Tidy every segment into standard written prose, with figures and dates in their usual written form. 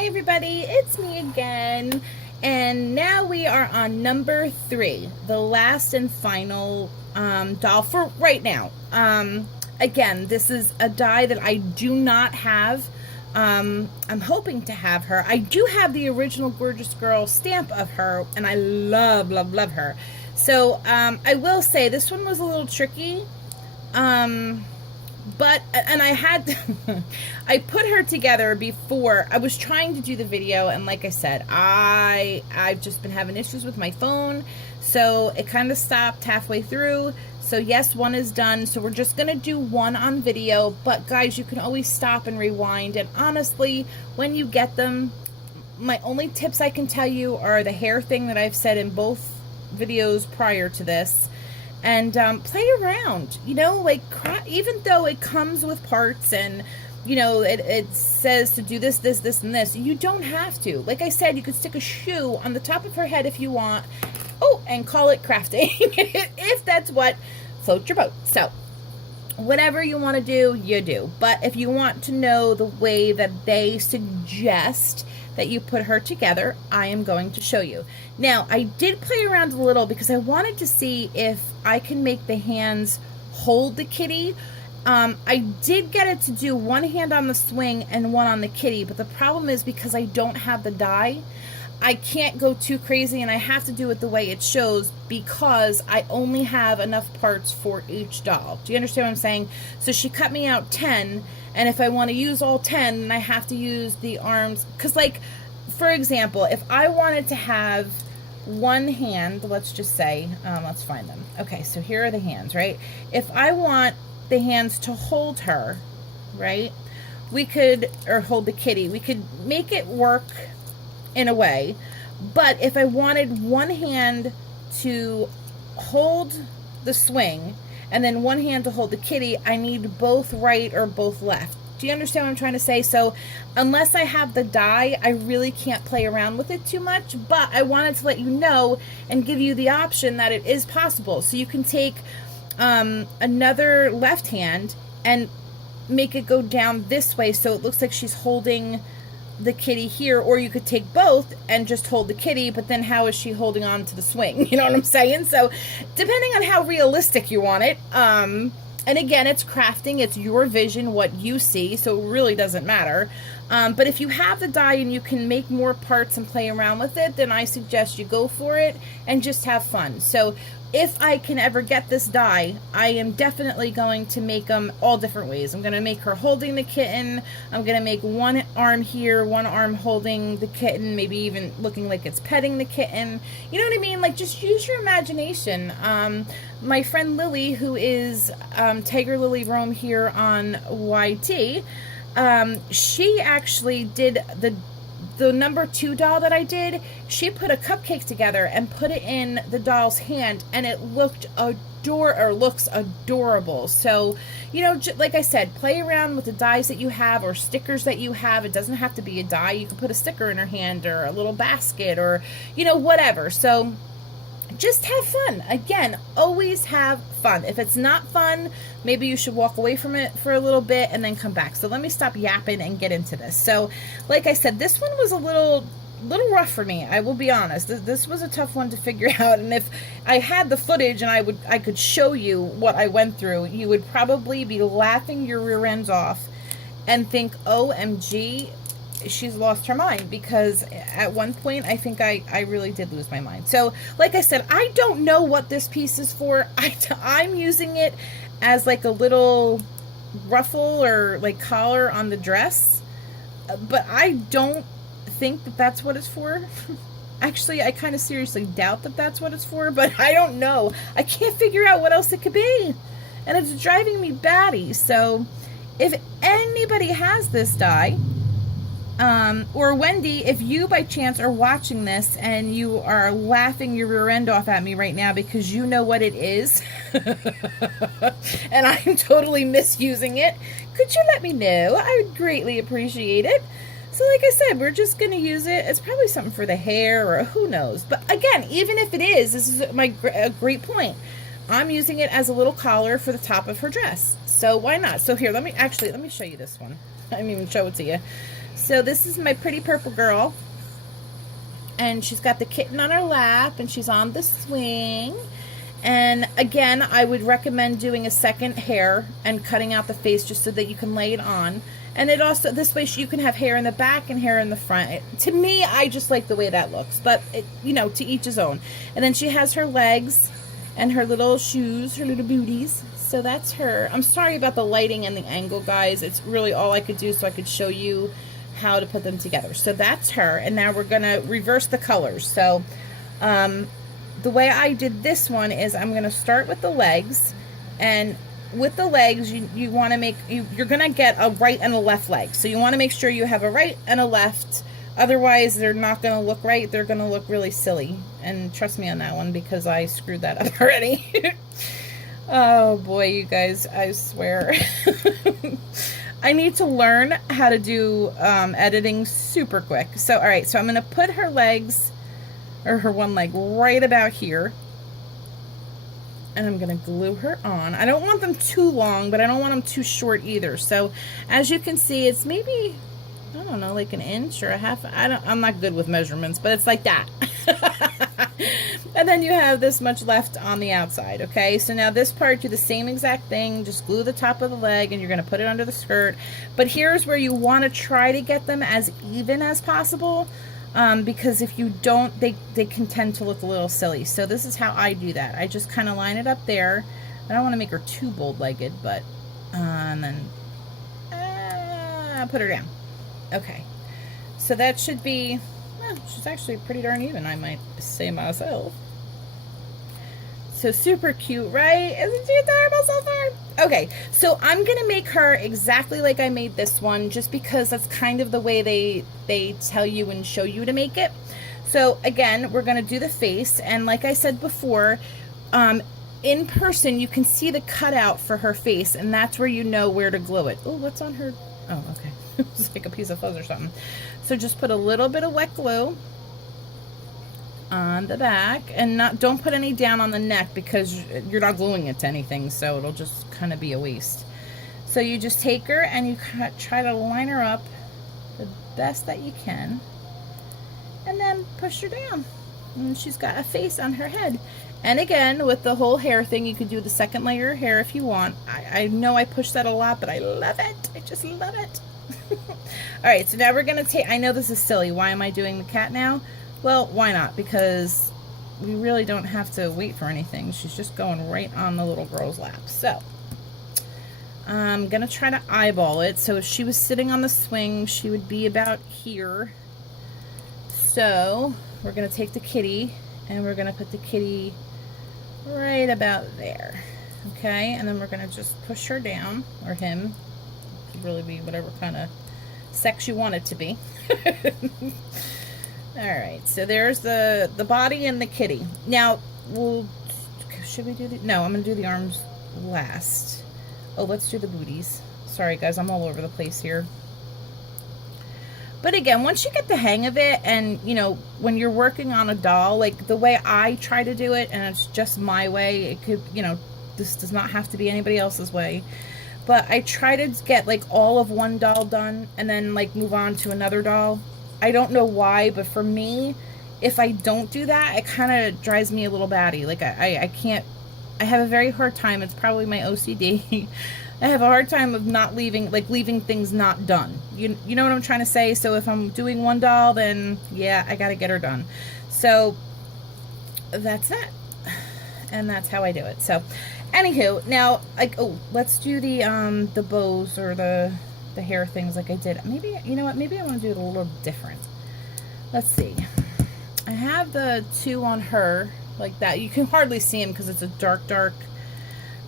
Hi everybody, it's me again, and now we are on number 3, the last and final doll for right now. Again, this is a die that I do not have. I'm hoping to have her. I do have the original Gorgeous Girl stamp of her, and I love her. So I will say this one was a little tricky. But, and I had, I put her together before, I was trying to do the video, and like I said, I've just been having issues with my phone, so it kind of stopped halfway through. So yes, one is done, so we're just going to do one on video, but guys, you can always stop and rewind, and honestly, when you get them, my only tips I can tell you are the hair thing that I've said in both videos prior to this. And play around, you know, like, even though it comes with parts and, you know, it says to do this, this, and this, you don't have to. Like I said, you could stick a shoe on the top of her head if you want. Oh, and call it crafting, if that's what floats your boat. So, whatever you want to do, you do. But if you want to know the way that they suggest that you put her together, I am going to show you. Now, I did play around a little because I wanted to see if I can make the hands hold the kitty. I did get it to do one hand on the swing and one on the kitty, but the problem is because I don't have the die, I can't go too crazy, and I have to do it the way it shows because I only have enough parts for each doll. Do you understand what I'm saying? So she cut me out 10, and if I want to use all 10, then I have to use the arms. Because, like, for example, if I wanted to have one hand, let's just say, let's find them. Okay, so here are the hands, right? If I want the hands to hold her, right, we could, or hold the kitty, we could make it work in a way. But if I wanted one hand to hold the swing and then one hand to hold the kitty, I need both right or both left. Do you understand what I'm trying to say? So unless I have the die, I really can't play around with it too much, but I wanted to let you know and give you the option that it is possible. So you can take another left hand and make it go down this way so it looks like she's holding the kitty here, or you could take both and just hold the kitty, but then how is she holding on to the swing? You know what I'm saying? So depending on how realistic you want it, and again, it's crafting, it's your vision, what you see, so it really doesn't matter. But if you have the die and you can make more parts and play around with it, then I suggest you go for it and just have fun. So if I can ever get this die, I am definitely going to make them all different ways. I'm going to make her holding the kitten. I'm going to make one arm here, one arm holding the kitten, maybe even looking like it's petting the kitten. You know what I mean? Like, just use your imagination. My friend Lily, who is Tiger Lily Rome here on YT, she actually did the number 2 doll that I did. She put a cupcake together and put it in the doll's hand, and it looked looks adorable. So, you know, like I said, play around with the dies that you have or stickers that you have. It doesn't have to be a die. You can put a sticker in her hand or a little basket or, you know, whatever. So just have fun. Again, always have fun. If it's not fun, maybe you should walk away from it for a little bit and then come back. So let me stop yapping and get into this. So, like I said, this one was a little rough for me. I will be honest. This was a tough one to figure out. And if I had the footage and I could show you what I went through, you would probably be laughing your rear ends off and think, OMG, she's lost her mind, because at one point I think I really did lose my mind. So like I said, I don't know what this piece is for. I'm using it as like a little ruffle or like collar on the dress, but I don't think that that's what it's for. Actually, I kind of seriously doubt that that's what it's for, but I don't know. I can't figure out what else it could be, and it's driving me batty. So if anybody has this die, or Wendy, if you by chance are watching this and you are laughing your rear end off at me right now because you know what it is, and I'm totally misusing it, could you let me know? I would greatly appreciate it. So like I said, we're just going to use it. It's probably something for the hair or who knows. But again, even if it is, this is a great point. I'm using it as a little collar for the top of her dress. So why not? So here, let me show you this one. I didn't even show it to you. So this is my pretty purple girl. And she's got the kitten on her lap, and she's on the swing. And again, I would recommend doing a second hair and cutting out the face just so that you can lay it on. And it also, this way you can have hair in the back and hair in the front. To me, I just like the way that looks, but you know, to each his own. And then she has her legs and her little shoes, her little booties. So that's her. I'm sorry about the lighting and the angle, guys. It's really all I could do so I could show you how to put them together. So that's her. And now we're going to reverse the colors. So the way I did this one is I'm going to start with the legs, and with the legs you want to make, you're going to get a right and a left leg. So you want to make sure you have a right and a left. Otherwise they're not going to look right. They're going to look really silly. And trust me on that one, because I screwed that up already. Oh boy, you guys, I swear. I need to learn how to do editing super quick. So, all right, so I'm going to put her legs, or her one leg, right about here. And I'm going to glue her on. I don't want them too long, but I don't want them too short either. So, as you can see, it's maybe, I don't know, like an inch or a half. I'm not good with measurements, but it's like that. And then you have this much left on the outside, okay? So now this part, do the same exact thing. Just glue the top of the leg, and you're going to put it under the skirt. But here's where you want to try to get them as even as possible, because if you don't, they can tend to look a little silly. So this is how I do that. I just kind of line it up there. I don't want to make her too bold-legged, but and then put her down. Okay. So that should be, well, she's actually pretty darn even, I might say myself. So super cute, right? Isn't she adorable so far? Okay, so I'm gonna make her exactly like I made this one, just because that's kind of the way they tell you and show you to make it. So again, we're gonna do the face, and like I said before, in person you can see the cutout for her face, and that's where you know where to glue it. Oh, what's on her? Oh, okay. It's like a piece of fuzz or something. So just put a little bit of wet glue on the back, and don't put any down on the neck, because you're not gluing it to anything, so it'll just kind of be a waste. So you just take her and you try to line her up the best that you can, and then push her down, and she's got a face on her head. And again, with the whole hair thing, you could do the second layer of hair if you want. I know I push that a lot, but I love it. I just love it. Alright, so now we're going to take, I know this is silly. Why am I doing the cat now? Well, why not? Because we really don't have to wait for anything. She's just going right on the little girl's lap. So, I'm going to try to eyeball it. So if she was sitting on the swing, she would be about here. So, we're going to take the kitty, and we're going to put the kitty right about there. Okay, and then we're going to just push her down, or him. It could really be whatever kind of sex you want it to be. Alright, so there's the body and the kitty. Now, should we do the, no, I'm going to do the arms last. Oh, let's do the booties. Sorry guys, I'm all over the place here. But again, once you get the hang of it, and you know, when you're working on a doll, like the way I try to do it, and it's just my way, it could, you know, this does not have to be anybody else's way. But I try to get like all of one doll done, and then like move on to another doll. I don't know why, but for me, if I don't do that, it kind of drives me a little batty. Like I can't, I have a very hard time. It's probably my OCD. I have a hard time of not leaving things not done. You know what I'm trying to say? So if I'm doing one doll, then yeah, I gotta get her done. So that's that. And that's how I do it. So anywho, now, like, oh, let's do the bows or the hair things like I did. Maybe, you know what, maybe I want to do it a little different. Let's see. I have the two on her like that. You can hardly see them because it's a dark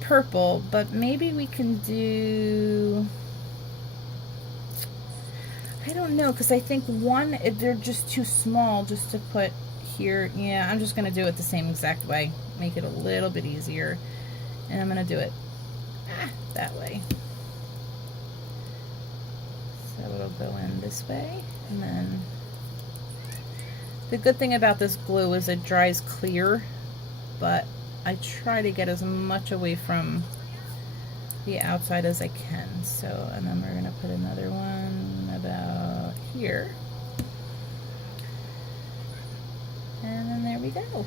purple, but maybe we can do, I don't know, because I think one, they're just too small just to put here. Yeah, I'm just going to do it the same exact way. Make it a little bit easier. And I'm going to do it that way. So it'll go in this way. And then the good thing about this glue is it dries clear, but I try to get as much away from the outside as I can. So, and then we're going to put another one about here. And then there we go.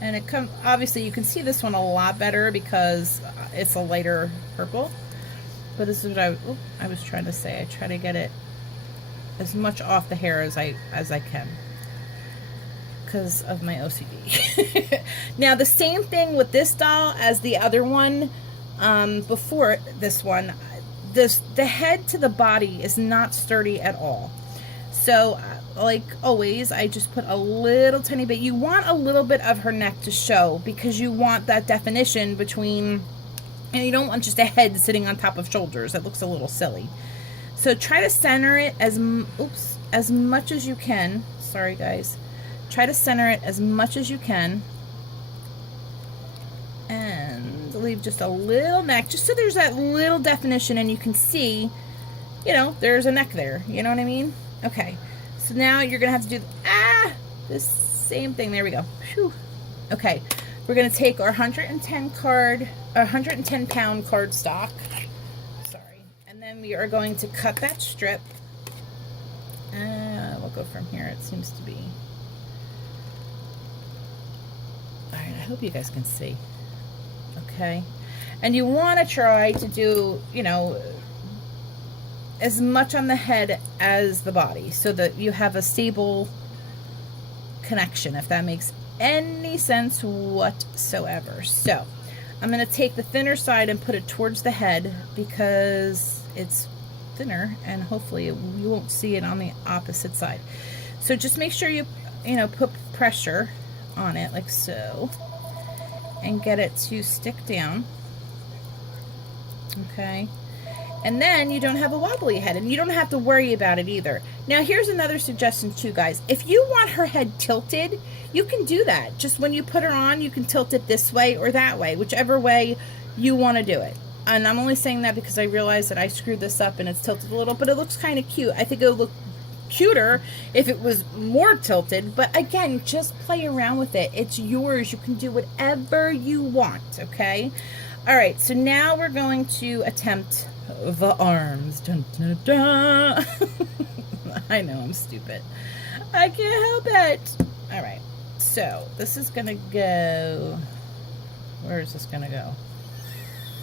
And it comes, obviously you can see this one a lot better because it's a lighter purple. But this is what I was trying to say. I try to get it as much off the hair as I can because of my OCD. Now the same thing with this doll as the other one before this one. The head to the body is not sturdy at all. So like always, I just put a little tiny bit. You want a little bit of her neck to show because you want that definition between, and you don't want just a head sitting on top of shoulders. That looks a little silly. So try to center it as much as you can. Sorry guys. Try to center it as much as you can. And leave just a little neck, just so there's that little definition and you can see, you know, there's a neck there. You know what I mean? Okay. So now you're going to have to do this same thing. There we go. Whew. Okay. We're going to take our 110 pound cardstock. Sorry. And then we are going to cut that strip. We'll go from here. It seems to be. All right. I hope you guys can see. Okay. And you want to try to do, you know, as much on the head as the body so that you have a stable connection, if that makes any sense whatsoever. So I'm going to take the thinner side and put it towards the head because it's thinner and hopefully you won't see it on the opposite side. So just make sure you put pressure on it like so and get it to stick down. Okay. And then you don't have a wobbly head, and you don't have to worry about it either. Now, here's another suggestion too, guys. If you want her head tilted, you can do that. Just when you put her on, you can tilt it this way or that way, whichever way you want to do it. And I'm only saying that because I realized that I screwed this up and it's tilted a little, but it looks kind of cute. I think it would look cuter if it was more tilted, but again, just play around with it. It's yours. You can do whatever you want, okay? All right, so now we're going to attempt the arms. Dun, dun, dun. I know I'm stupid. I can't help it. All right, so this is gonna go. Where is this gonna go?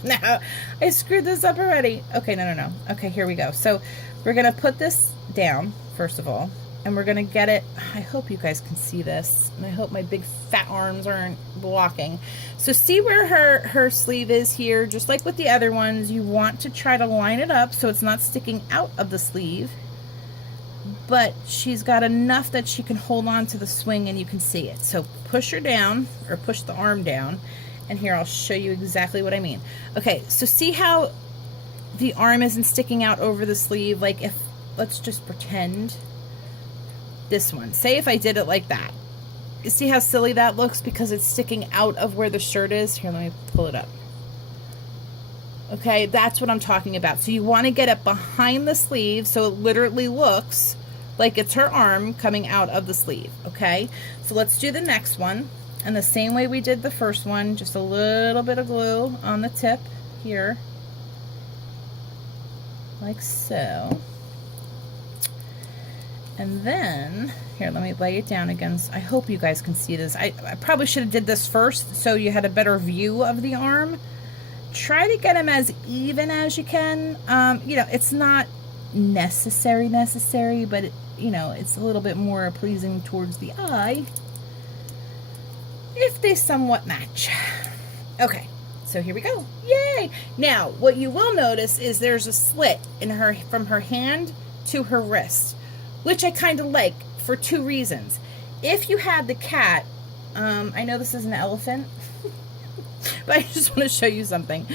No, I screwed this up already. Okay, no. Okay, here we go. So we're gonna put this down first of all, and we're gonna get it. I hope you guys can see this, and I hope my big fat arms aren't blocking. So see where her sleeve is here, just like with the other ones. You want to try to line it up so it's not sticking out of the sleeve, but she's got enough that she can hold on to the swing and you can see it. So push her down, or push the arm down, and here I'll show you exactly what I mean. Okay, so see how the arm isn't sticking out over the sleeve? Like if, let's just pretend this one. Say if I did it like that. You see how silly that looks because it's sticking out of where the shirt is? Here, let me pull it up. Okay, that's what I'm talking about. So you want to get it behind the sleeve so it literally looks like it's her arm coming out of the sleeve. Okay, so let's do the next one. And the same way we did the first one, just a little bit of glue on the tip here. Like so. And then, here, let me lay it down again. I hope you guys can see this. I probably should have did this first so you had a better view of the arm. Try to get them as even as you can. You know, it's not necessary, but, it's a little bit more pleasing towards the eye if they somewhat match. Okay, so here we go. Yay! Now, what you will notice is there's a slit in her from her hand to her wrist, which I kind of like for two reasons. If you had the cat, I know this is an elephant, but I just want to show you something.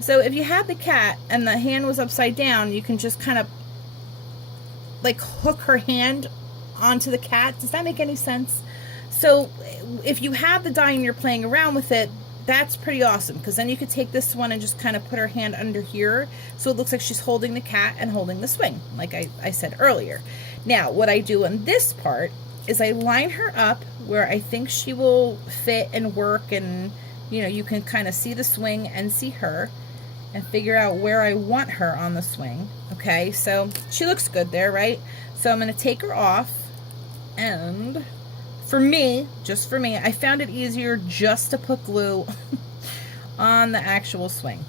So if you had the cat and the hand was upside down, you can just kind of like hook her hand onto the cat. Does that make any sense? So if you have the die and you're playing around with it, that's pretty awesome, because then you could take this one and just kind of put her hand under here so it looks like she's holding the cat and holding the swing, like I said earlier. Now, what I do on this part is I line her up where I think she will fit and work, and you can kind of see the swing and see her. and figure out where I want her on the swing. Okay, so she looks good there, right? So I'm going to take her off, and for me, just for me, I found it easier just to put glue on the actual swing.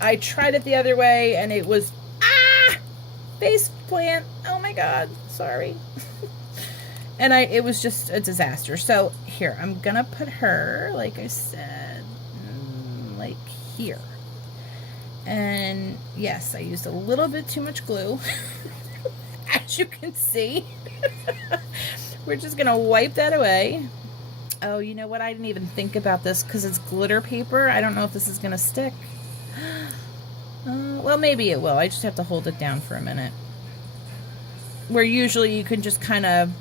I tried it the other way, and it was, face plant. Oh my God, sorry. And it was just a disaster. So here, I'm gonna put her, like I said, like here. And yes, I used a little bit too much glue, as you can see. We're just gonna wipe that away. Oh, you know what? I didn't even think about this because it's glitter paper. I don't know if this is gonna stick. Well, maybe it will. I just have to hold it down for a minute. Where usually you can just kind of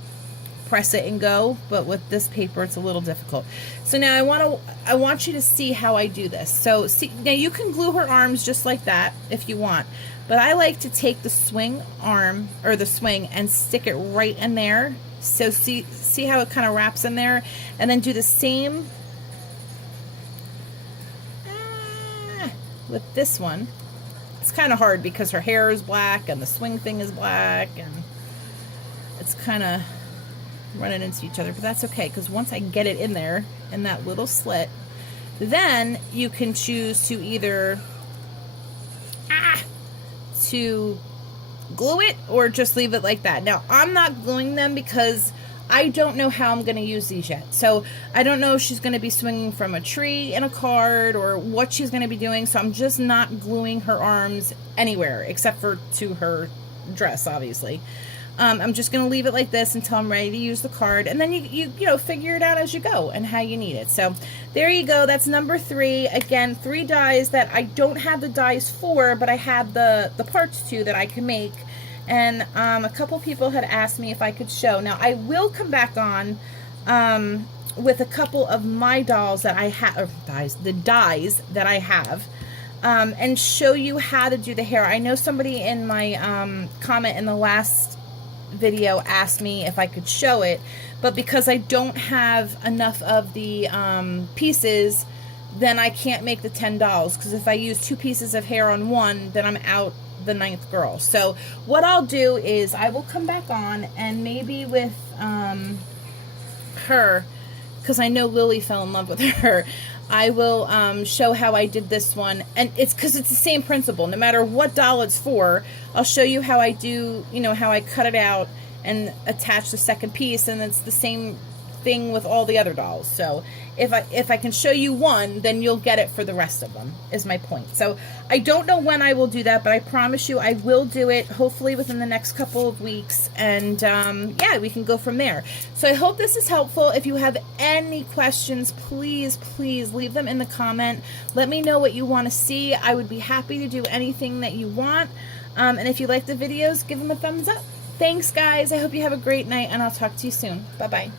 press it and go, but with this paper it's a little difficult. So now I want you to see how I do this. So see, now you can glue her arms just like that if you want, but I like to take the swing arm or the swing and stick it right in there. So see how it kind of wraps in there, and then do the same with this one. It's kind of hard because her hair is black and the swing thing is black, and it's kind of running into each other, but that's okay, because once I get it in there in that little slit, then you can choose to either to glue it or just leave it like that. Now I'm not gluing them because I don't know how I'm going to use these yet. So I don't know if she's going to be swinging from a tree in a card or what she's going to be doing. So I'm just not gluing her arms anywhere except for to her dress, obviously. I'm just going to leave it like this until I'm ready to use the card. And then you know, figure it out as you go and how you need it. So there you go. That's number 3. Again, 3 dies that I don't have the dies for, but I have the parts to that I can make. And a couple people had asked me if I could show. Now, I will come back on with a couple of my dolls that I have, or the dies that I have, and show you how to do the hair. I know somebody in my comment in the last video asked me if I could show it, but because I don't have enough of the pieces, then I can't make the 10 dolls, because if I use 2 pieces of hair on one, then I'm out the 9th girl. So what I'll do is I will come back on, and maybe with her, because I know Lily fell in love with her, I will show how I did this one. And it's because it's the same principle. No matter what doll it's for, I'll show you how I do, you know, how I cut it out and attach the second piece, and it's the same thing with all the other dolls. So if I can show you one, then you'll get it for the rest of them, is my point. So I don't know when I will do that, but I promise you I will do it, hopefully within the next couple of weeks, and yeah, we can go from there. So I hope this is helpful. If you have any questions, please leave them in the comment. Let me know what you want to see. I would be happy to do anything that you want. And if you like the videos, give them a thumbs up. Thanks, guys. I hope you have a great night, and I'll talk to you soon. Bye-bye.